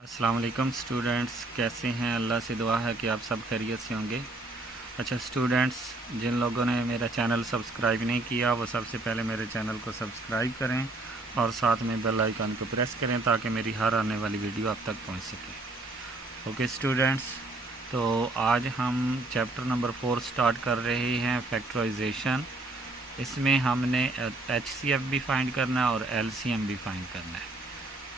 अस्सलाम वालेकुम स्टूडेंट्स, कैसे हैं? अल्लाह से दुआ है कि आप सब खैरियत से होंगे। अच्छा स्टूडेंट्स, जिन लोगों ने मेरा चैनल सब्सक्राइब नहीं किया वो सबसे पहले मेरे चैनल को सब्सक्राइब करें और साथ में बेल आइकन को प्रेस करें ताकि मेरी हर आने वाली वीडियो आप तक पहुंच सके। ओके स्टूडेंट्स, तो आज हम चैप्टर नंबर 4 स्टार्ट कर रहे हैं, फैक्टराइजेशन। इसमें हमने HCF भी फाइंड करना है और LCM भी फाइंड करना है।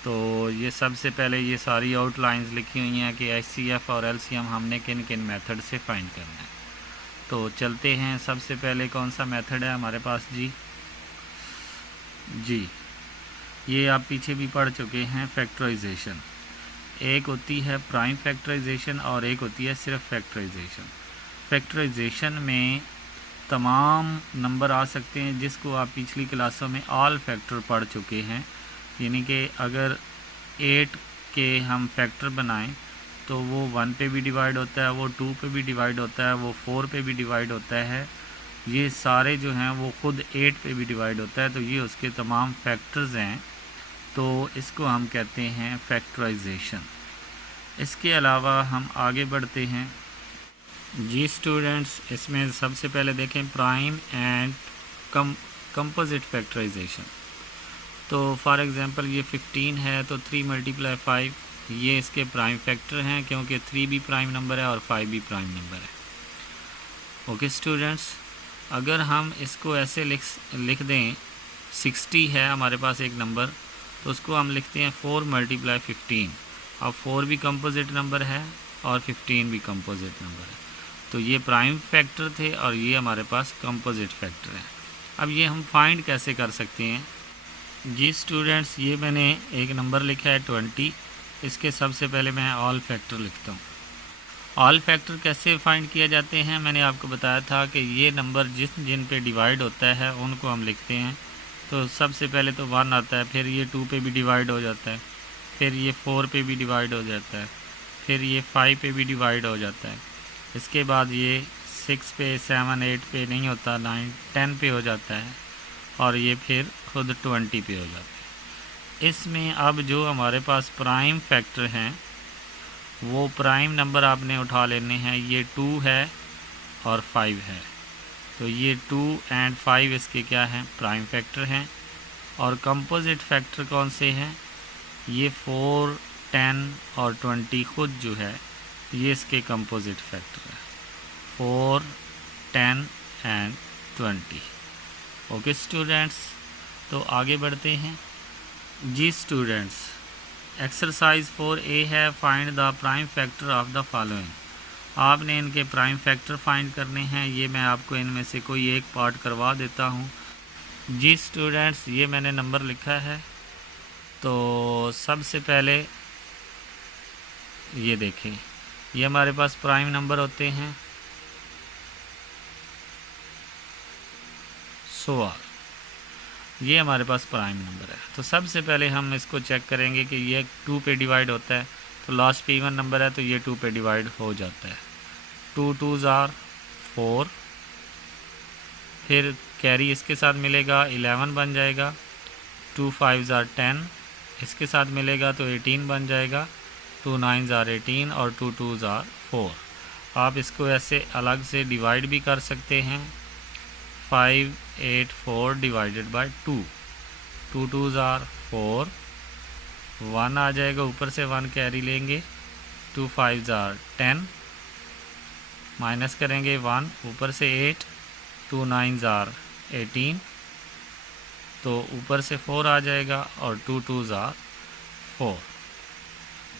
तो ये सबसे पहले ये सारी आउटलाइंस लिखी हुई हैं कि HCF और LCM हमने किन किन मेथड से फाइंड करना है। तो चलते हैं। सबसे पहले कौन सा मेथड है हमारे पास जी, ये आप पीछे भी पढ़ चुके हैं, फैक्टराइजेशन। एक होती है प्राइम फैक्टराइजेशन और एक होती है सिर्फ फैक्टराइजेशन। फैक्टराइजेशन में तमाम नंबर आ सकते हैं जिसको आप पिछली क्लासों में ऑल फैक्टर पढ़ चुके हैं। यानी कि अगर 8 के हम फैक्टर बनाएं तो वो 1 पे भी डिवाइड होता है, वो 2 पे भी डिवाइड होता है, वो 4 पे भी डिवाइड होता है। ये सारे जो हैं वो ख़ुद 8 पे भी डिवाइड होता है। तो ये उसके तमाम फैक्टर्स हैं, तो इसको हम कहते हैं फैक्टराइजेशन। इसके अलावा हम आगे बढ़ते हैं जी स्टूडेंट्स। इसमें सबसे पहले देखें प्राइम एंड कंपोजिट फैक्टराइजेशन। तो फॉर एग्ज़ाम्पल ये 15 है तो 3 × 5 ये इसके प्राइम फैक्टर हैं, क्योंकि 3 भी प्राइम नंबर है और 5 भी प्राइम नंबर है। ओके स्टूडेंट्स, अगर हम इसको ऐसे लिख दें, 60 है हमारे पास एक नंबर, तो उसको हम लिखते हैं 4 × 15। अब 4 भी कंपोजिट नंबर है और 15 भी कंपोजिट नंबर है। तो ये प्राइम फैक्टर थे और ये हमारे पास कंपोजिट फैक्टर है। अब ये हम फाइंड कैसे कर सकते हैं जी स्टूडेंट्स। ये मैंने एक नंबर लिखा है 20। इसके सबसे पहले मैं ऑल फैक्टर लिखता हूँ। ऑल फैक्टर कैसे फाइंड किया जाते हैं मैंने आपको बताया था कि ये नंबर जिन पे डिवाइड होता है उनको हम लिखते हैं। तो सबसे पहले तो 1 आता है, फिर ये 2 पे भी डिवाइड हो जाता है, फिर ये 4 पे भी डिवाइड हो जाता है, फिर ये 5 पे भी डिवाइड हो जाता है। इसके बाद ये 6 पे, 7, 8 पे नहीं होता, 9, 10 पे हो जाता है और ये फिर खुद 20 पे हो जाता है। इसमें अब जो हमारे पास प्राइम फैक्टर हैं वो प्राइम नंबर आपने उठा लेने हैं। ये 2 है और 5 है, तो ये 2 और 5 इसके क्या हैं? प्राइम फैक्टर हैं। और कंपोजिट फैक्टर कौन से हैं? ये 4, 10 और 20 खुद जो है ये इसके कंपोजिट फैक्टर है, 4, 10 एंड 20। ओके स्टूडेंट्स, तो आगे बढ़ते हैं जी स्टूडेंट्स। एक्सरसाइज 4A है, find the prime factor of the following. आपने इनके प्राइम फैक्टर फाइंड करने हैं। ये मैं आपको इनमें से कोई एक पार्ट करवा देता हूँ जी स्टूडेंट्स। ये मैंने नंबर लिखा है। तो सबसे पहले ये देखें, ये हमारे पास प्राइम नंबर होते हैं 16। ये हमारे पास प्राइम नंबर है। तो सबसे पहले हम इसको चेक करेंगे कि ये 2 पे डिवाइड होता है, तो लास्ट पे इवन नंबर है तो ये 2 पे डिवाइड हो जाता है। 2 2s are 4, फिर कैरी इसके साथ मिलेगा 11 बन जाएगा। 2 5s are 10, इसके साथ मिलेगा तो 18 बन जाएगा। 2 9s are 18 और 2 2s are 4। आप इसको ऐसे अलग से डिवाइड भी कर सकते हैं। 5 8 4 डिवाइडेड बाय 2, 2 2s are 4, 1 आ जाएगा, ऊपर से 1 कैरी लेंगे। 2 5s are 10, माइनस करेंगे 1, ऊपर से 8, 2 9s are 18, तो ऊपर से 4 आ जाएगा और 2 2s are 4।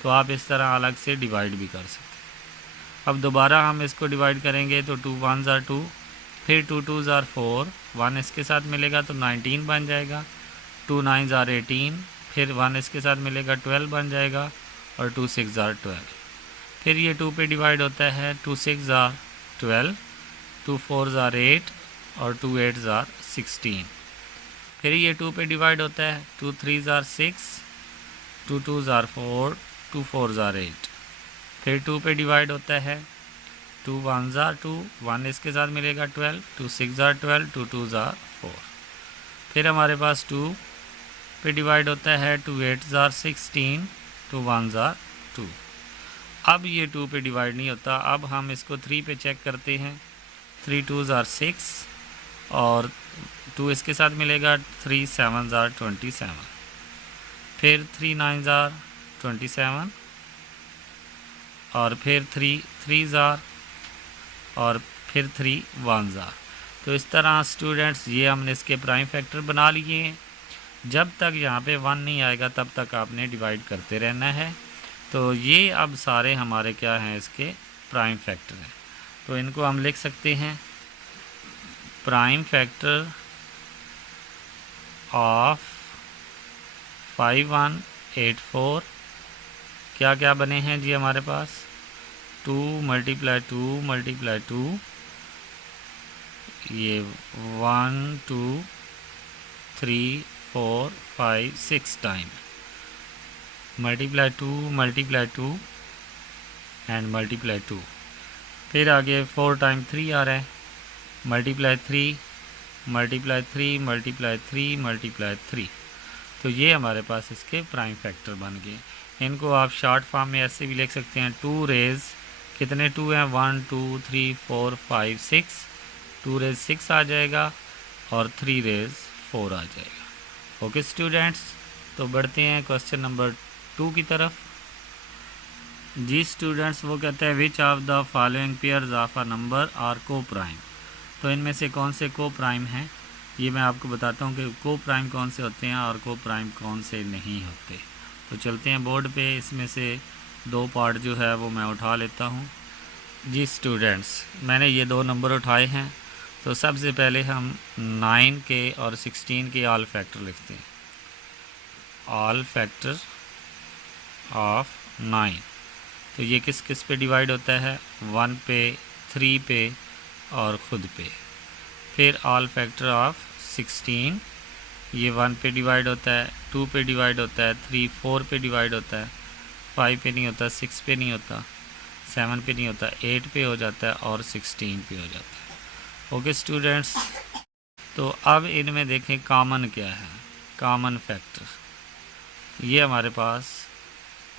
तो आप इस तरह अलग से डिवाइड भी कर सकते हैं। अब दोबारा हम इसको डिवाइड करेंगे तो 2 1s are 2, फिर 2 2s are 4, 1 इसके साथ मिलेगा तो 19 बन जाएगा। 2 9s are 18, फिर 1 इसके साथ मिलेगा 12 बन जाएगा और 2 6s are 12। फिर ये 2 पे डिवाइड होता है। 2 6s are 12, 2 4s are 8 और 2 8s are 16। फिर ये 2 पे डिवाइड होता है। 2 3s are 6, 2 2s are 4, 2 4s are 8। फिर 2 पे डिवाइड होता है। 2 1s are 2, 1 इसके साथ मिलेगा 12, 2 6s are 12, 2 2s are 4। फिर हमारे पास 2 पे डिवाइड होता है। 2 8s are 16, 2 1s are 2। अब ये 2 पे डिवाइड नहीं होता। अब हम इसको 3 पे चेक करते हैं। 3 2s are 6 और 2 इसके साथ मिलेगा। 3 7s are 27। फिर 3 9s are 27 और फिर 3 3s are और फिर 3 1s are। तो इस तरह स्टूडेंट्स ये हमने इसके प्राइम फैक्टर बना लिए हैं। जब तक यहाँ पे 1 नहीं आएगा तब तक आपने डिवाइड करते रहना है। तो ये अब सारे हमारे क्या हैं, इसके प्राइम फैक्टर हैं। तो इनको हम लिख सकते हैं प्राइम फैक्टर ऑफ 5184 क्या क्या बने हैं जी हमारे पास। 2 × 2 × 2 ये 1 2 3 4 5 6 टाइम × 2 एंड × 2। फिर आगे 4 टाइम 3 आ रहा है। × 3 × 3 × 3 × 3। तो ये हमारे पास इसके प्राइम फैक्टर बन गए। इनको आप शॉर्ट फॉर्म में ऐसे भी लिख सकते हैं। 2 रेज कितने 2 हैं, 1 2 3 4 5 6। 2 रेज 6 आ जाएगा और 3 रेज 4 आ जाएगा। ओके स्टूडेंट्स, तो बढ़ते हैं क्वेश्चन नंबर 2 की तरफ। जी स्टूडेंट्स, वो कहते हैं which of the following pairs of a number are coprime. तो इनमें से कौन से को प्राइम हैं, ये मैं आपको बताता हूँ कि को प्राइम कौन से होते हैं और को प्राइम कौन से नहीं होते। तो चलते हैं बोर्ड पे। इसमें से 2 पार्ट जो है वो मैं उठा लेता हूँ। जी स्टूडेंट्स, मैंने ये 2 नंबर उठाए हैं। तो सबसे पहले हम 9 के और 16 के ऑल फैक्टर लिखते हैं। All factor of 9। तो ये किस किस पे डिवाइड होता है, 1 पे, 3 पे और ख़ुद पे। फिर ऑल फैक्टर ऑफ 16, ये 1 पे डिवाइड होता है, 2 पे डिवाइड होता है, 3 4 पे डिवाइड होता है, 5 पे नहीं होता, 6 पे नहीं होता, 7 पे नहीं होता, 8 पे हो जाता है और 16 पे हो जाता है। ओके स्टूडेंट्स, तो अब इनमें देखें कॉमन क्या है। कॉमन फैक्टर ये हमारे पास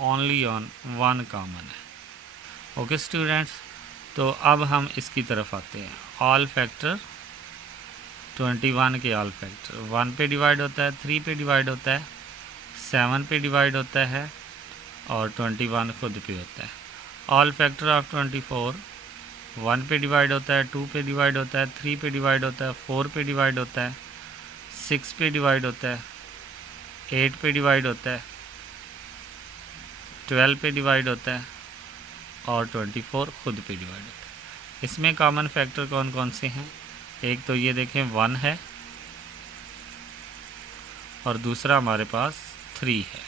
ओनली ऑन 1 कॉमन है। ओके स्टूडेंट्स, तो अब हम इसकी तरफ आते हैं। ऑल फैक्टर 21 के ऑल फैक्टर 1 पे डिवाइड होता है, 3 पे डिवाइड होता है, 7 पे डिवाइड होता है और 21 खुद पे होता है। ऑल फैक्टर ऑफ 24 1 पे डिवाइड होता है, 2 पे डिवाइड होता है, 3 पे डिवाइड होता है, 4 पे डिवाइड होता है, 6 पे डिवाइड होता है, 8 पे डिवाइड होता है, 12 पे डिवाइड होता है और 24 खुद पे डिवाइड होता है। इसमें कॉमन फैक्टर कौन कौन से हैं, एक तो ये देखें 1 है और दूसरा हमारे पास 3 है।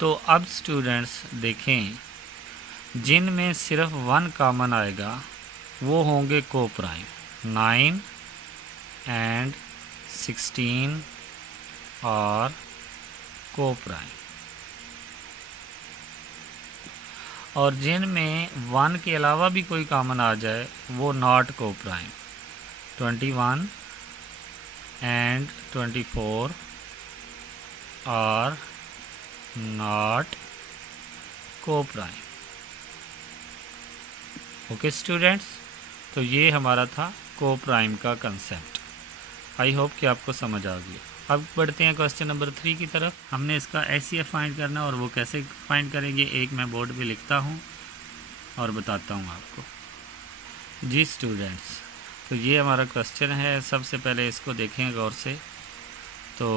तो अब स्टूडेंट्स देखें, जिनमें सिर्फ 1 कॉमन आएगा वो होंगे को प्राइम। 9 एंड 16 और को प्राइम। और जिनमें 1 के अलावा भी कोई कॉमन आ जाए वो नॉट को प्राइम। 21 एंड 24 और नॉट को प्राइम। ओके स्टूडेंट्स, तो ये हमारा था को प्राइम का कंसेप्ट। आई होप कि आपको समझ आ गया। अब बढ़ते हैं क्वेश्चन नंबर 3 की तरफ। हमने इसका एचसीएफ फाइंड करना और वो कैसे फाइंड करेंगे, एक मैं बोर्ड पे लिखता हूँ और बताता हूँ आपको। जी स्टूडेंट्स, तो ये हमारा क्वेश्चन है। सबसे पहले इसको देखें गौर से। तो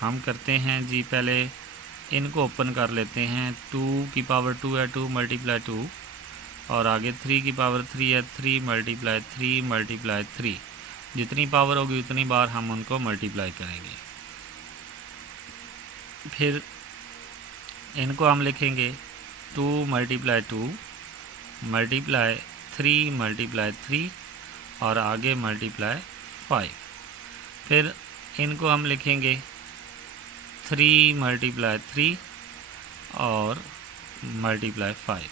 हम करते हैं जी, पहले इनको ओपन कर लेते हैं। 2 की पावर 2 है, 2 × 2 और आगे 3 की पावर 3 है, 3 × 3 × 3। जितनी पावर होगी उतनी बार हम उनको मल्टीप्लाई करेंगे। फिर इनको हम लिखेंगे 2 × 2 × 3 × 3 और आगे × 5। फिर इनको हम लिखेंगे 3 × 3 और × 5।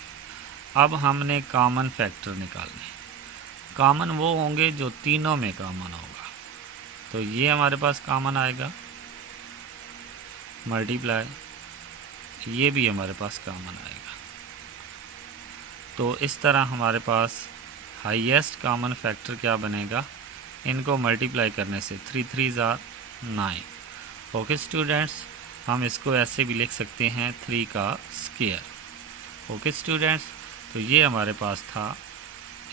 अब हमने कॉमन फैक्टर निकालने। कॉमन वो होंगे जो तीनों में कॉमन होगा। तो ये हमारे पास कॉमन आएगा मल्टीप्लाई ये भी हमारे पास कॉमन आएगा। तो इस तरह हमारे पास हाईएस्ट कॉमन फैक्टर क्या बनेगा, इनको मल्टीप्लाई करने से 3 3 ज़ार 9। ओके स्टूडेंट्स, हम इसको ऐसे भी लिख सकते हैं 3 का स्क्वायर। ओके स्टूडेंट्स, तो ये हमारे पास था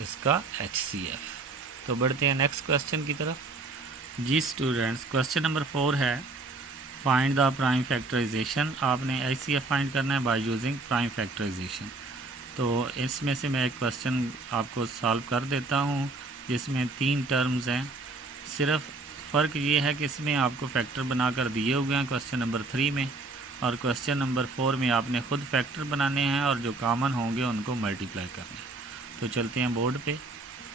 इसका HCF। तो बढ़ते हैं नेक्स्ट क्वेश्चन की तरफ। जी स्टूडेंट्स, क्वेश्चन नंबर 4 है फाइंड द प्राइम फैक्टराइजेशन। आपने HCF फाइंड करना है बाय यूजिंग प्राइम फैक्टराइजेशन। तो इसमें से मैं एक क्वेश्चन आपको सॉल्व कर देता हूँ जिसमें 3 टर्म्स हैं। सिर्फ फ़र्क ये है कि इसमें आपको फैक्टर बनाकर दिए हुए हैं क्वेश्चन नंबर 3 में, और क्वेश्चन नंबर 4 में आपने ख़ुद फैक्टर बनाने हैं और जो कॉमन होंगे उनको मल्टीप्लाई करना है। तो चलते हैं बोर्ड पे।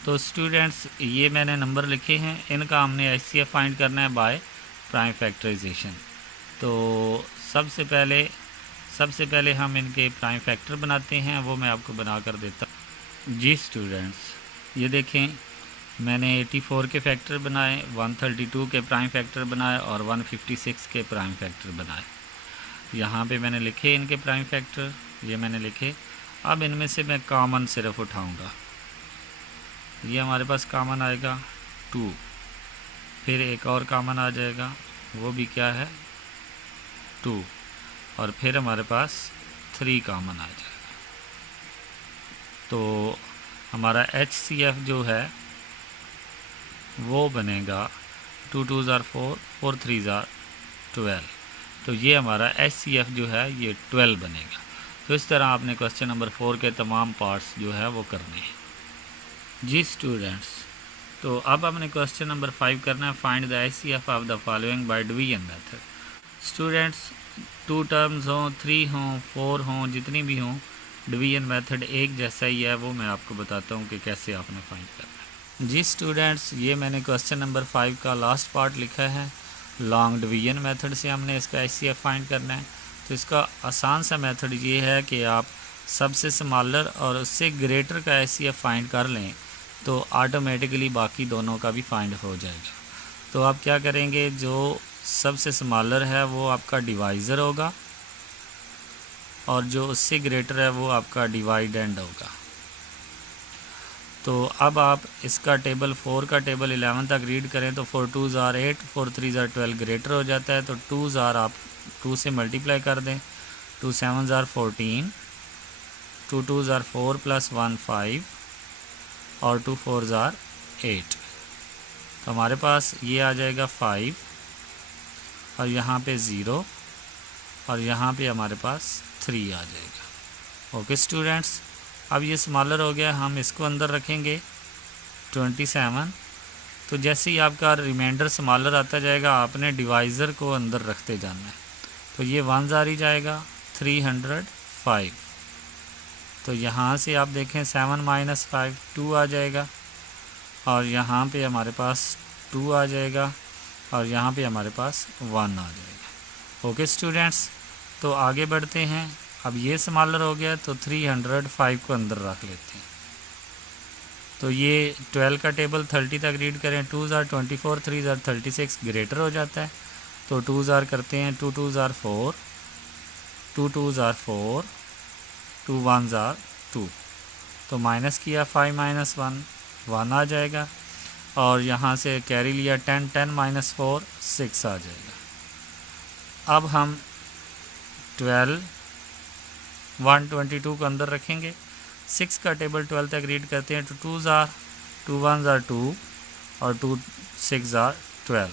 तो स्टूडेंट्स, ये मैंने नंबर लिखे हैं, इनका हमने HCF फाइंड करना है बाय प्राइम फैक्टराइजेशन। तो सबसे पहले हम इनके प्राइम फैक्टर बनाते हैं, वो मैं आपको बना कर देता हूँ। जी स्टूडेंट्स, ये देखें, मैंने 84 के फैक्टर बनाए, 132 के प्राइम फैक्टर बनाए और 156 के प्राइम फैक्टर बनाए। यहाँ पे मैंने लिखे इनके प्राइम फैक्टर, ये मैंने लिखे। अब इनमें से मैं कॉमन सिर्फ उठाऊँगा। ये हमारे पास कॉमन आएगा 2, फिर एक और कॉमन आ जाएगा, वो भी क्या है 2, और फिर हमारे पास 3 कॉमन आ जाएगा। तो हमारा HCF जो है वो बनेगा 2 2 ज़ार 4, 4 3 ज़ार 12। तो ये हमारा HCF जो है ये 12 बनेगा। तो इस तरह आपने क्वेश्चन नंबर 4 के तमाम पार्ट्स जो है वो करने हैं। जी स्टूडेंट्स, तो अब हमने क्वेश्चन नंबर 5 करना है find the HCF of the following by division method. Students, 2 terms हों, 3 हों, 4 हों, जितनी भी हों, डिवीजन मेथड एक जैसा ही है। वो मैं आपको बताता हूँ कि कैसे आपने फाइंड करना है। जी स्टूडेंट्स, ये मैंने क्वेश्चन नंबर 5 का लास्ट पार्ट लिखा है। लॉन्ग डिवीजन मेथड से हमने इसका HCF फाइंड करना है। तो इसका आसान सा मेथड ये है कि आप सबसे स्मॉलर और उससे ग्रेटर का HCF फाइंड कर लें तो ऑटोमेटिकली बाकी दोनों का भी फाइंड हो जाएगा। तो आप क्या करेंगे, जो सबसे स्मॉलर है वो आपका डिवाइज़र होगा और जो उससे ग्रेटर है वो आपका डिवाइडेंड होगा। तो अब आप इसका टेबल 4 का टेबल 11 तक रीड करें तो 4 2 ज़ार 8, 4 3 ज़ार 12 ग्रेटर हो जाता है। तो 2 ज़ार आप 2 से मल्टीप्लाई कर दें, 2 7 ज़ार 14, 2 2 ज़ार 4 + 1 5 और 2 4 ज़ार 8। तो हमारे पास ये आ जाएगा 5 और यहाँ पे 0 और यहाँ पे हमारे पास 3 आ जाएगा। ओके स्टूडेंट्स, अब ये स्मॉलर हो गया, हम इसको अंदर रखेंगे 27। तो जैसे ही आपका रिमाइंडर स्मॉलर आता जाएगा आपने डिवाइज़र को अंदर रखते जाना है। तो ये 1 ज़ार ही जाएगा 305। तो यहाँ से आप देखें 7 - 5 2 आ जाएगा और यहाँ पे हमारे पास 2 आ जाएगा और यहाँ पे हमारे पास 1 आ जाएगा। ओके स्टूडेंट्स, तो आगे बढ़ते हैं। अब ये स्मॉलर हो गया तो 305 को अंदर रख लेते हैं। तो ये 12 का टेबल 30 तक रीड करें, 2 ज़ार 24, 3 ज़ार 36 ग्रेटर हो जाता है। तो 2 ज़ार करते हैं, 2 2 ज़ार 4, 2 2 ज़ार 4, 2 1 ज़ार 2। तो माइनस किया 5 - 1 आ जाएगा और यहाँ से कैरी लिया 10 10 - 4 6 आ जाएगा। अब हम 12 122 को अंदर रखेंगे, 6 का टेबल 12 तक रीड करते हैं। तो 2 ज़ार 2 1 ज़ार 2 और 2 6 ज़ार 12।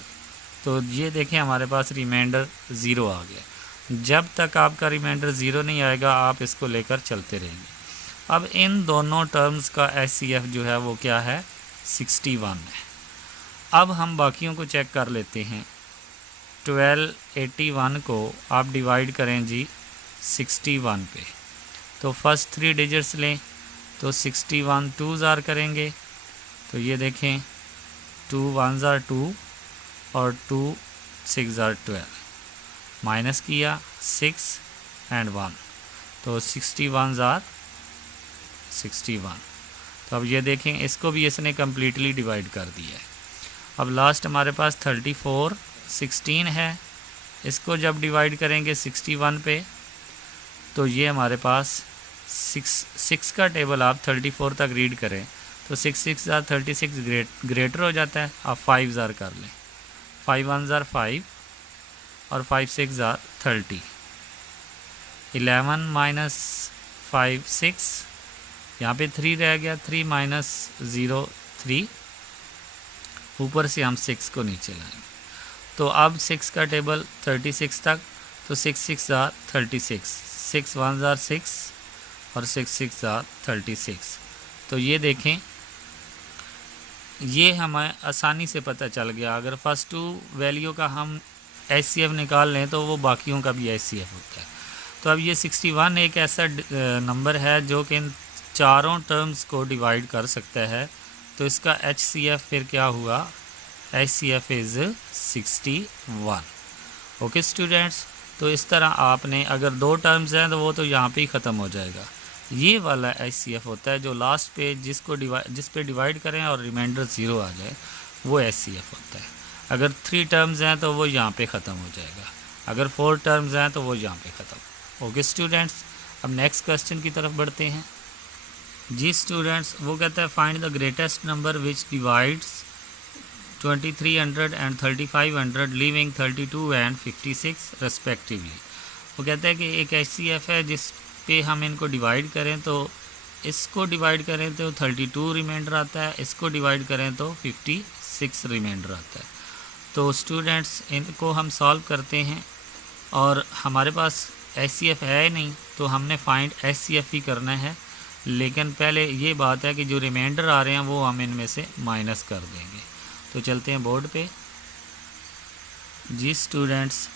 तो ये देखें हमारे पास रिमाइंडर 0 आ गया। जब तक आपका रिमाइंडर 0 नहीं आएगा आप इसको लेकर चलते रहेंगे। अब इन दोनों टर्म्स का HCF जो है वो क्या है 61 है। अब हम बाकियों को चेक कर लेते हैं। 1281 को आप डिवाइड करें जी 61 पे, तो फर्स्ट 3 डिजिट्स लें। तो 61 2 ज़ार करेंगे तो ये देखें 2 1 ज़ार 2 और 2 6 ज़ार 12, माइनस किया 6 एंड 1 तो 61 ज़ार 61। तो अब ये देखें इसको भी इसने कम्प्लीटली डिवाइड कर दिया है। अब लास्ट हमारे पास 34 16 है, इसको जब डिवाइड करेंगे 61 पे तो ये हमारे पास सिक्स का टेबल आप 34 तक रीड करें तो 6 6 ग्रेटर हो जाता है। आप 5 ज़ार कर लें, 5 1 ज़ार 5 और 5 6 ज़ार 30। 11 माइनस 5 6, यहाँ पे 3 रह गया, 3 माइनस 0 3, ऊपर से हम 6 को नीचे लाएंगे। तो अब 6 का टेबल 36 तक, तो 6 6 ज़ार 36, 6 1 ज़ार 6 और 6 6 ज़ार 36। तो ये देखें, ये हमें आसानी से पता चल गया। अगर फर्स्ट टू वैल्यू का हम HCF निकाल लें तो वो बाकियों का भी HCF होता है। तो अब ये 61 एक ऐसा नंबर है जो कि इन चारों टर्म्स को डिवाइड कर सकता है। तो इसका HCF फिर क्या हुआ, HCF इज़ 61। ओके स्टूडेंट्स, तो इस तरह आपने अगर दो टर्म्स हैं तो वो तो यहाँ पे ही ख़त्म हो जाएगा। ये वाला HCF होता है जो लास्ट पे जिस पे डिवाइड करें और रिमाइंडर 0 आ जाए, वो HCF होता है। अगर 3 टर्म्स हैं तो वो यहाँ पे ख़त्म हो जाएगा, अगर 4 टर्म्स हैं तो वो यहाँ पे ख़त्म। ओके स्टूडेंट्स, अब नेक्स्ट क्वेश्चन की तरफ बढ़ते हैं। जी स्टूडेंट्स, वो कहता है find the greatest number which divides 2300 and 3500 leaving 32 and 56 respectively. वो कहता है कि एक HCF है जिस पे हम इनको डिवाइड करें तो इसको डिवाइड करें तो 32 रिमाइंडर आता है, इसको डिवाइड करें तो 56 रिमाइंडर आता है। तो स्टूडेंट्स इनको हम सॉल्व करते हैं और हमारे पास HCF है नहीं तो हमने फाइंड HCF ही करना है। लेकिन पहले ये बात है कि जो रिमाइंडर आ रहे हैं वो हम इनमें से माइनस कर देंगे। तो चलते हैं बोर्ड पे। जी स्टूडेंट्स,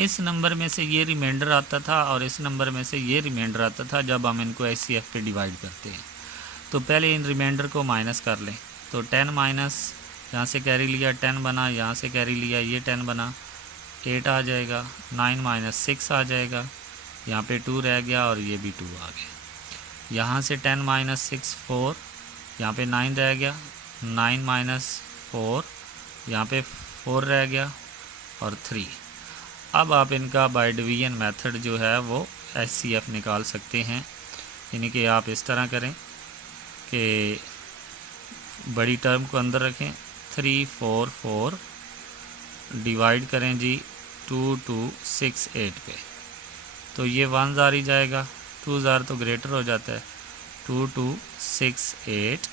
इस नंबर में से ये रिमाइंडर आता था और इस नंबर में से ये रिमाइंडर आता था जब हम इनको HCF पे डिवाइड करते हैं। तो पहले इन रिमाइंडर को माइनस कर लें। तो 10 माइनस, यहाँ से कैरी लिया 10 बना, यहाँ से कैरी लिया ये 10 बना, 8 आ जाएगा। 9 माइनस 6 आ जाएगा, यहाँ पे 2 रह गया और ये भी 2 आ गया। यहाँ से 10 माइनस 6 4, यहाँ पे 9 रह गया। 9 माइनस 4, यहाँ पे 4 रह गया और 3। अब आप इनका बाय डिवीजन मेथड जो है वो HCF निकाल सकते हैं। यानी कि आप इस तरह करें कि बड़ी टर्म को अंदर रखें, 3 4 4 डिवाइड करें जी 2 2 6 8 पे। तो ये 1 ज़ार ही जाएगा, 2 ज़ार तो ग्रेटर हो जाता है। 2 2 6 8,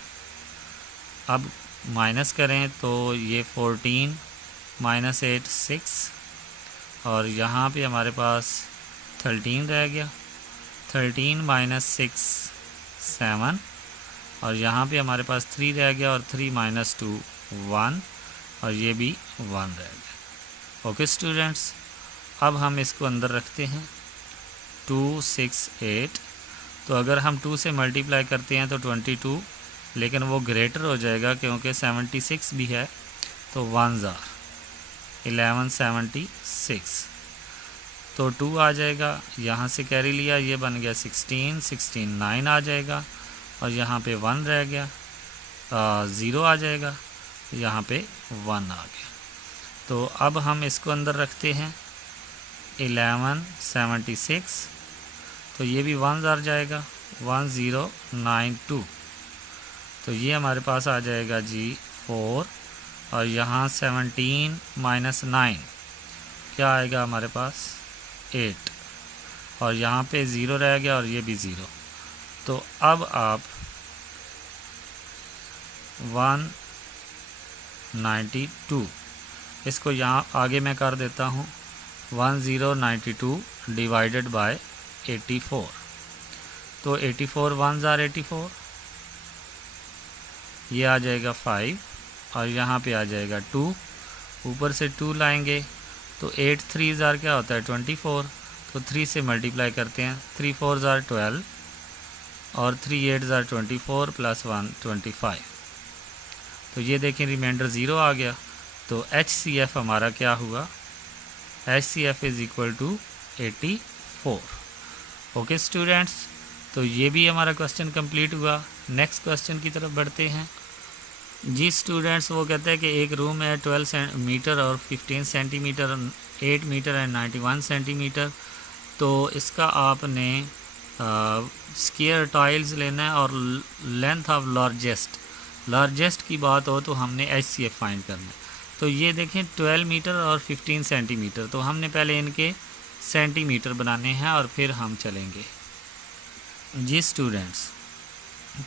अब माइनस करें तो ये 14 माइनस 8 6 और यहाँ पे हमारे पास 13 रह गया। 13 माइनस 6 7 और यहाँ पे हमारे पास 3 रह गया और 3 माइनस 2 1 और ये भी 1 रह गया। ओके स्टूडेंट्स, अब हम इसको अंदर रखते हैं 2 6 8। तो अगर हम 2 से मल्टीप्लाई करते हैं तो 22, लेकिन वो ग्रेटर हो जाएगा क्योंकि 76 भी है। तो 1 ज़ार 1176, तो 2 आ जाएगा। यहाँ से कैरी लिया, ये बन गया 16 16 9 आ जाएगा और यहाँ पे 1 रह गया, 0 आ जाएगा, यहाँ पे 1 आ गया। तो अब हम इसको अंदर रखते हैं 1176, तो ये भी 1 ज़ार जाएगा, 1092। तो ये हमारे पास आ जाएगा जी 4 और यहाँ 17 माइनस 9 क्या आएगा हमारे पास 8 और यहाँ पे 0 रह गया और ये भी 0। तो अब आप 192 इसको यहाँ आगे मैं कर देता हूँ 1092 डिवाइडेड बाय 84। तो 84 1 ज़ार 84, ये आ जाएगा 5 और यहाँ पे आ जाएगा 2, ऊपर से 2 लाएंगे तो 8 3 ज़ार क्या होता है 24। तो 3 से मल्टीप्लाई करते हैं, 3 4 ज़ार 12 और 3 8 ज़ार 24 प्लस 1 25। तो ये देखें रिमाइंडर 0 आ गया। तो HCF हमारा क्या हुआ, HCF is equal to 84। Okay students, तो ये भी हमारा क्वेश्चन कंप्लीट हुआ। नेक्स्ट क्वेश्चन की तरफ बढ़ते हैं। जी स्टूडेंट्स, वो कहते हैं कि एक रूम है 12 मीटर और 15 सेंटीमीटर, 8 मीटर एंड 91 सेंटीमीटर। तो इसका आपने स्क्वायर टाइल्स लेना है और लेंथ ऑफ लार्जेस्ट की बात हो तो हमने HCF फाइंड करना है। तो ये देखें 12 मीटर और 15 सेंटीमीटर, तो हमने पहले इनके सेंटीमीटर बनाने हैं और फिर हम चलेंगे। जी स्टूडेंट्स,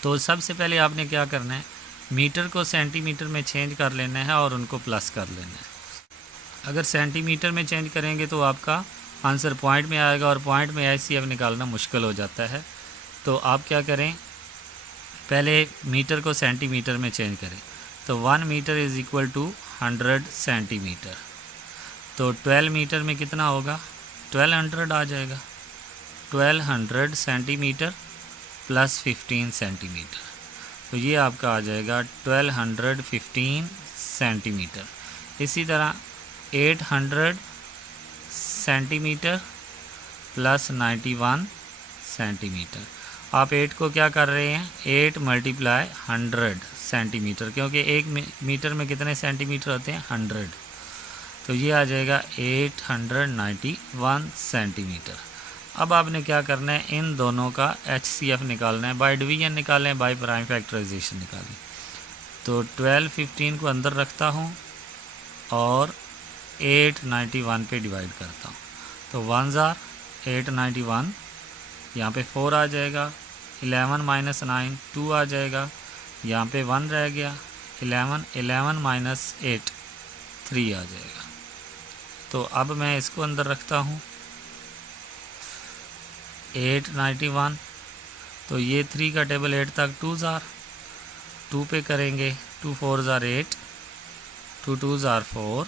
तो सबसे पहले आपने क्या करना है, मीटर को सेंटीमीटर में चेंज कर लेना है और उनको प्लस कर लेना है। अगर सेंटीमीटर में चेंज करेंगे तो आपका आंसर पॉइंट में आएगा और पॉइंट में HCF निकालना मुश्किल हो जाता है। तो आप क्या करें, पहले मीटर को सेंटीमीटर में चेंज करें। तो 1 metre is equal to 100 centimetre. तो 12 मीटर में कितना होगा, 1200 आ जाएगा। 1200 सेंटीमीटर प्लस 15 सेंटीमीटर, तो ये आपका आ जाएगा 1215 सेंटीमीटर। इसी तरह 800 सेंटीमीटर प्लस 91 सेंटीमीटर। आप 8 को क्या कर रहे हैं, 8 मल्टीप्लाई 100 सेंटीमीटर, क्योंकि 1 मीटर में कितने सेंटीमीटर होते हैं, 100। तो ये आ जाएगा 891 सेंटीमीटर। अब आपने क्या करना है, इन दोनों का HCF निकालना है, बाय डिवीजन निकालें, बाय प्राइम फैक्टराइजेशन निकालें। तो 1215 को अंदर रखता हूँ और 891 पे डिवाइड करता हूँ। तो 1 ज़ार 891, यहाँ पे 4 आ जाएगा, 11 माइनस 9 2 आ जाएगा, यहाँ पे 1 रह गया, 11 माइनस 8 3 आ जाएगा। तो अब मैं इसको अंदर रखता हूँ 891, तो ये 3 का टेबल 8 तक, 2 ज़ार 2 पे करेंगे, 2 4 ज़ार 8, 2 2 ज़ार 4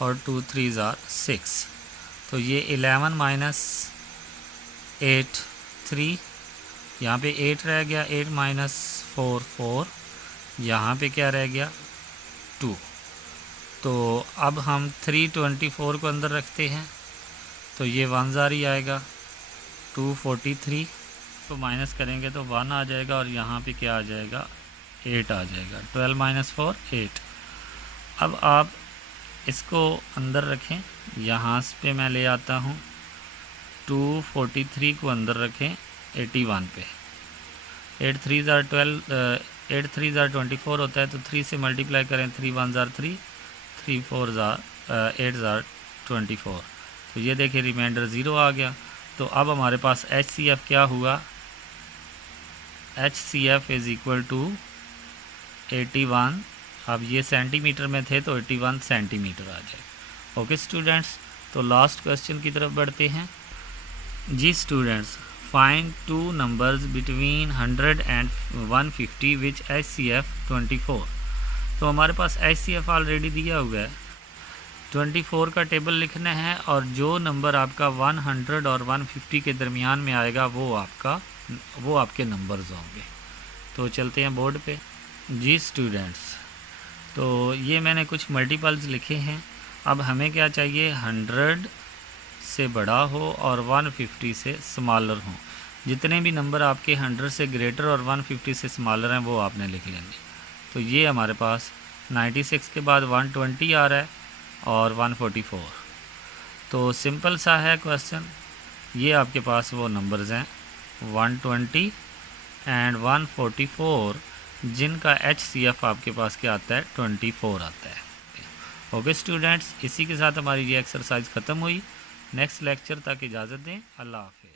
और 2 3 ज़ार 6। तो ये 11 माइनस 8 3, यहाँ पे 8 रह गया, 8 माइनस 4 4, यहाँ पे क्या रह गया 2। तो अब हम 324 को अंदर रखते हैं, तो ये 1 ज़ार ही आएगा, 243 को माइनस करेंगे तो 1 आ जाएगा और यहाँ पे क्या आ जाएगा 8 आ जाएगा, 12 माइनस 4 8। अब आप इसको अंदर रखें, यहाँ पे मैं ले आता हूँ 243 को अंदर रखें 81 पे, 8 3 ज़ार 12, 8 3 ज़ार 24 होता है, तो 3 से मल्टीप्लाई करें, 3 1 ज़ार 3, 3 4 ज़ार 8 ज़ार 24। तो ये देखिए रिमाइंडर 0 आ गया। तो अब हमारे पास HCF क्या हुआ, HCF इज़ इक्वल टू 81। अब ये सेंटीमीटर में थे तो 81 सेंटीमीटर आ जाए। ओके स्टूडेंट्स, तो लास्ट क्वेश्चन की तरफ बढ़ते हैं। जी students, find 2 numbers between 100 and 150 which HCF 24। तो हमारे पास HCF ऑलरेडी दिया हुआ है, 24 का टेबल लिखना है और जो नंबर आपका 100 और 150 के दरमियान में आएगा वो आपके नंबर्स होंगे। तो चलते हैं बोर्ड पे। जी स्टूडेंट्स, तो ये मैंने कुछ मल्टीपल्स लिखे हैं। अब हमें क्या चाहिए, 100 से बड़ा हो और 150 से स्मॉलर हो। जितने भी नंबर आपके 100 से ग्रेटर और 150 से स्मॉलर हैं वो आपने लिख लेंगे। तो ये हमारे पास 96 के बाद 120 आ रहा है और 144। तो सिंपल सा है क्वेश्चन, ये आपके पास वो नंबर्स हैं 120 एंड 144 जिनका HCF आपके पास क्या आता है, 24 आता है। ओके स्टूडेंट्स, इसी के साथ हमारी ये एक्सरसाइज ख़त्म हुई। नेक्स्ट लेक्चर तक इजाज़त दें। अल्लाह हाफ़िज़।